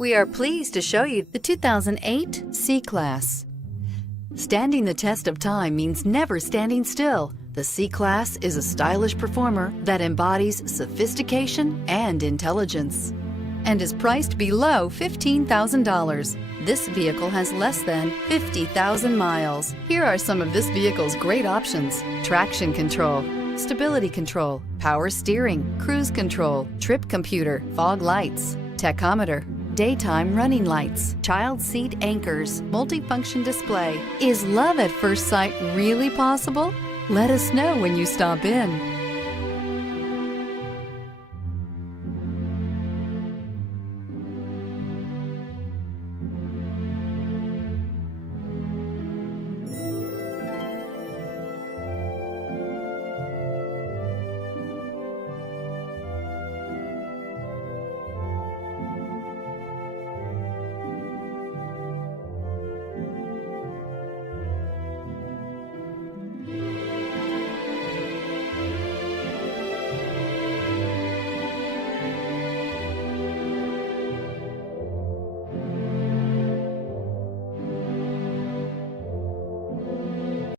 We are pleased to show you the 2008 C-Class. Standing the test of time means never standing still. The C-Class is a stylish performer that embodies sophistication and intelligence and is priced below $15,000. This vehicle has less than 50,000 miles. Here are some of this vehicle's great options: traction control, stability control, power steering, cruise control, trip computer, fog lights, tachometer, daytime running lights, child seat anchors, multifunction display. Is love at first sight really possible? Let us know when you stop in.